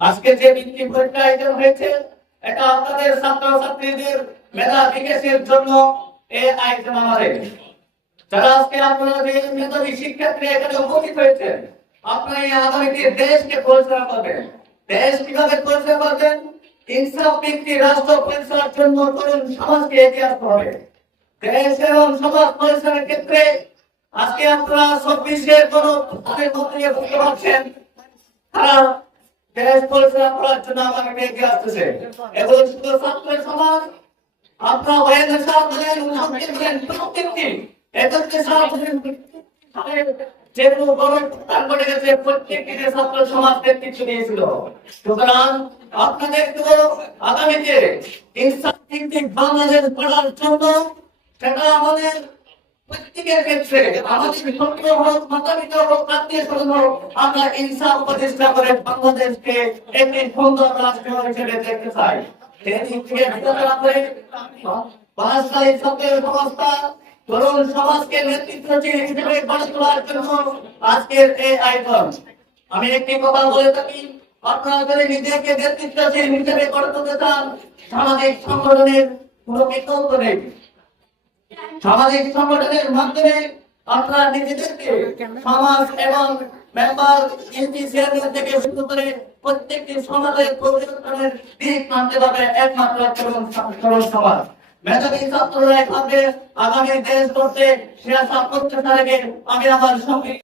আজকে যে বৃত্তি পরীক্ষা আয়োজন হয়েছে, এটা আপনাদের ছাত্রছাত্রীদের মেধা বিকাশের জন্য এই আয়োজন আমাদের। যারা আজকে আপনারা যে মেধাবী শিক্ষার্থী এখানে উপস্থিত হয়েছেন, আপনারা এই আগামীতে দেশকে পরিচালনা করবেন। দেশ কিভাবে পরিচালনা করবেন? ইনসাফ ভিত্তিক রাষ্ট্র পরিচালনার জন্য তরুণ সমাজকে এগিয়ে আসতে হবে। দেশ এবং সমাজ পরিচালনার ক্ষেত্রে আজকে আপনারা ২৪-এর গণঅভ্যুত্থানের মধ্যে দিয়ে বুঝতে পারছেন, তারা দেশ পরিচালনা করার জন্য আমাকে এগিয়ে আসতেছে। এবং শুধু ছাত্র সমাজ, আপনারা ওয়াইদের সাথে প্রত্যেকটি একত্রে যেগুলো গণঅভ্যুত্থান করে গেছে, প্রত্যেকটি ছাত্র সমাজ নেতৃত্ব দিয়েছিল। সুতরাং আপনাদেরকে আগামীতে ইনসাফ ভিত্তিক বাংলাদেশ গড়ার জন্য সেটা আমাদের প্রত্যেকের ক্ষেত্রে, আমাদের শত্রু হোক, মাতাপিতা হোক, আত্মীয় স্বজন হোক, আমরা ইনসাফ প্রতিষ্ঠা করে বাংলাদেশকে একটি সুন্দর রাষ্ট্র হিসেবে দেখতে চাই। সেদিক থেকে বাসকালী ছাত্রের সংস্থা তরুণ সমাজকে নেতৃত্বশীল হিসেবে গড়ে তোলার জন্য আজকের এই আয়োজন। আমি একটি কথা বলে থাকি, আপনারা যদি নিজেকে নেতৃত্বশীল হিসেবে গড়ে তুলতে চান, সামাজিক সংগঠনের কোনো বিকল্প নেই। সামাজিক সংগঠনের মাধ্যমে আপনারা নিজেদেরকে সমাজ এবং মেম্বার এমপি চেয়ারম্যান থেকে শুরু করে প্রত্যেকটি সমাজের পরিবর্তনের দিক মানতে পারবে একমাত্র তরুণ সমাজ। মেধাবী ছাত্ররা একভাবে আগামী দেশ করতে সে আশা প্রত্যাশা রেখে আমি আমার সঙ্গে